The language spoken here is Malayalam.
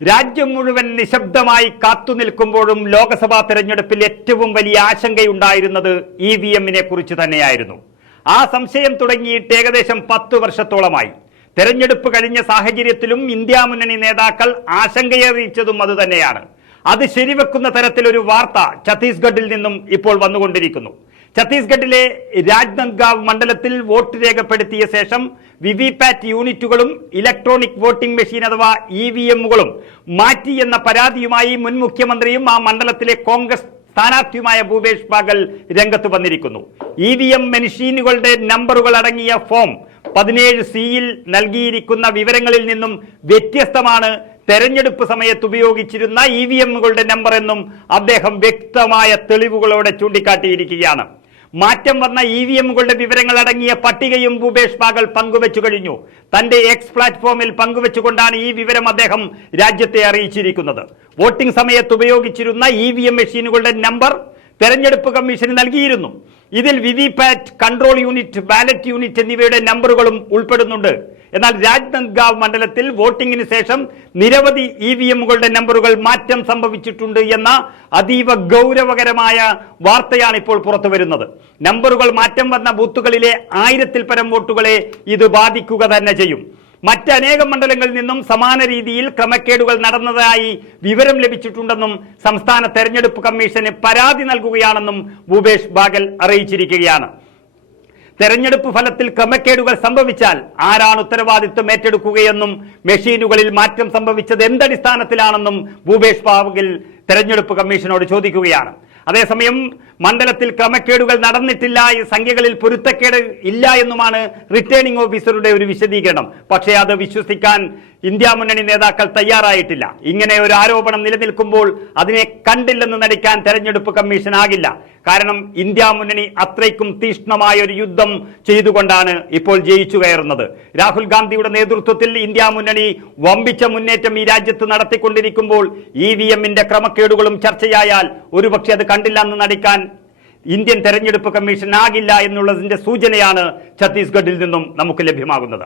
രാജ്യം മുഴുവൻ നിശബ്ദമായി കാത്തുനിൽക്കുമ്പോഴും ലോക്സഭാ തെരഞ്ഞെടുപ്പിൽ ഏറ്റവും വലിയ ആശങ്കയുണ്ടായിരുന്നത് ഇവിഎമ്മിനെ കുറിച്ച് തന്നെയായിരുന്നു. ആ സംശയം തുടങ്ങിയിട്ട് ഏകദേശം 10 വർഷത്തോളമായി. തെരഞ്ഞെടുപ്പ് കഴിഞ്ഞ സാഹചര്യത്തിലും ഇന്ത്യ മുന്നണി നേതാക്കൾ ആശങ്കയറിയിച്ചതും അതുതന്നെയാണ്. അത് ശരിവെക്കുന്ന തരത്തിലൊരു വാർത്ത ഛത്തീസ്ഗഡിൽ നിന്നും ഇപ്പോൾ വന്നുകൊണ്ടിരിക്കുന്നു. ഛത്തീസ്ഗഡിലെ രാജ്നന്ദ്ഗാവ് മണ്ഡലത്തിൽ വോട്ട് രേഖപ്പെടുത്തിയ ശേഷം വിവിപാറ്റ് യൂണിറ്റുകളും ഇലക്ട്രോണിക് വോട്ടിംഗ് മെഷീൻ അഥവാ ഇവിഎമ്മുകളും മാറ്റി എന്ന പരാതിയുമായി മുൻ മുഖ്യമന്ത്രിയും ആ മണ്ഡലത്തിലെ കോൺഗ്രസ് സ്ഥാനാർത്ഥിയുമായ ഭൂപേഷ് ബാഗൽ രംഗത്ത് വന്നിരിക്കുന്നു. ഇവിഎം മെഷീനുകളുടെ നമ്പറുകൾ അടങ്ങിയ ഫോം 17C നൽകിയിരിക്കുന്ന വിവരങ്ങളിൽ നിന്നും വ്യത്യസ്തമാണ് തെരഞ്ഞെടുപ്പ് സമയത്ത് ഉപയോഗിച്ചിരുന്ന ഇവിഎമ്മുകളുടെ നമ്പർ എന്നും അദ്ദേഹം വ്യക്തമായ തെളിവുകളോടെ ചൂണ്ടിക്കാട്ടിയിരിക്കുകയാണ്. മാറ്റം വന്ന ഇവിഎമ്മുകളുടെ വിവരങ്ങൾ അടങ്ങിയ പട്ടികയും ഭൂപേഷ് ബാഗൽ പങ്കുവച്ചു കഴിഞ്ഞു. തന്റെ എക്സ് പ്ലാറ്റ്ഫോമിൽ പങ്കുവച്ചുകൊണ്ടാണ് ഈ വിവരം അദ്ദേഹം രാജ്യത്തെ അറിയിച്ചിരിക്കുന്നത്. വോട്ടിംഗ് സമയത്ത് ഉപയോഗിച്ചിരുന്ന ഇവിഎം മെഷീനുകളുടെ നമ്പർ തെരഞ്ഞെടുപ്പ് കമ്മീഷന് നൽകിയിരുന്നു. ഇതിൽ VVPAT, control unit, ballot unit എന്നിവയുടെ നമ്പറുകളും ഉൾപ്പെടുന്നുണ്ട്. എന്നാൽ രാജ്നന്ദ്ഗാവ് മണ്ഡലത്തിൽ വോട്ടിംഗിന് ശേഷം നിരവധി ഇവിഎമ്മുകളുടെ നമ്പറുകൾ മാറ്റം സംഭവിച്ചിട്ടുണ്ട് എന്ന അതീവ ഗൗരവകരമായ വാർത്തയാണ് ഇപ്പോൾ പുറത്തു വരുന്നത്. നമ്പറുകൾ മാറ്റം വന്ന ബൂത്തുകളിലെ 1000-ൽ പരം വോട്ടുകളെ ഇത് ബാധിക്കുക തന്നെ ചെയ്യും. മറ്റനേകം മണ്ഡലങ്ങളിൽ നിന്നും സമാന രീതിയിൽ ക്രമക്കേടുകൾ നടന്നതായി വിവരം ലഭിച്ചിട്ടുണ്ടെന്നും സംസ്ഥാന തെരഞ്ഞെടുപ്പ് കമ്മീഷന് പരാതി നൽകുകയാണെന്നും ഭൂപേഷ് ബാഗൽ അറിയിച്ചിരിക്കുകയാണ്. തെരഞ്ഞെടുപ്പ് ഫലത്തിൽ ക്രമക്കേടുകൾ സംഭവിച്ചാൽ ആരാണ് ഉത്തരവാദിത്വം ഏറ്റെടുക്കുകയെന്നും മെഷീനുകളിൽ മാറ്റം സംഭവിച്ചത് എന്തടിസ്ഥാനത്തിലാണെന്നും ഭൂപേഷ് ബാഗൽ തെരഞ്ഞെടുപ്പ് കമ്മീഷനോട് ചോദിക്കുകയാണ്. അതേസമയം മണ്ഡലത്തിൽ ക്രമക്കേടുകൾ നടന്നിട്ടില്ല, സംഖ്യകളിൽ പൊരുത്തക്കേട് ഇല്ല എന്നുമാണ് റിട്ടേണിംഗ് ഓഫീസറുടെ ഒരു വിശദീകരണം. പക്ഷേ അത് വിശ്വസിക്കാൻ ഇന്ത്യ മുന്നണി നേതാക്കൾ തയ്യാറായിട്ടില്ല. ഇങ്ങനെ ഒരു ആരോപണം നിലനിൽക്കുമ്പോൾ അതിനെ കണ്ടില്ലെന്ന് നടിക്കാൻ തെരഞ്ഞെടുപ്പ് കമ്മീഷൻ ആകില്ല. കാരണം ഇന്ത്യ മുന്നണി അത്രയ്ക്കും തീക്ഷ്ണമായ ഒരു യുദ്ധം ചെയ്തുകൊണ്ടാണ് ഇപ്പോൾ ജയിച്ചു കയറുന്നത്. രാഹുൽ ഗാന്ധിയുടെ നേതൃത്വത്തിൽ ഇന്ത്യ മുന്നണി വമ്പിച്ച മുന്നേറ്റം ഈ രാജ്യത്ത് നടത്തിക്കൊണ്ടിരിക്കുമ്പോൾ ഇവിഎമ്മിന്റെ ക്രമക്കേടുകളും ചർച്ചയായാൽ ഒരുപക്ഷെ അത് കണ്ടില്ല എന്ന് നടിക്കാൻ ഇന്ത്യൻ തെരഞ്ഞെടുപ്പ് കമ്മീഷൻ ആകില്ല എന്നുള്ളതിന്റെ സൂചനയാണ് ഛത്തീസ്ഗഡിൽ നിന്നും നമുക്ക് ലഭ്യമാകുന്നത്.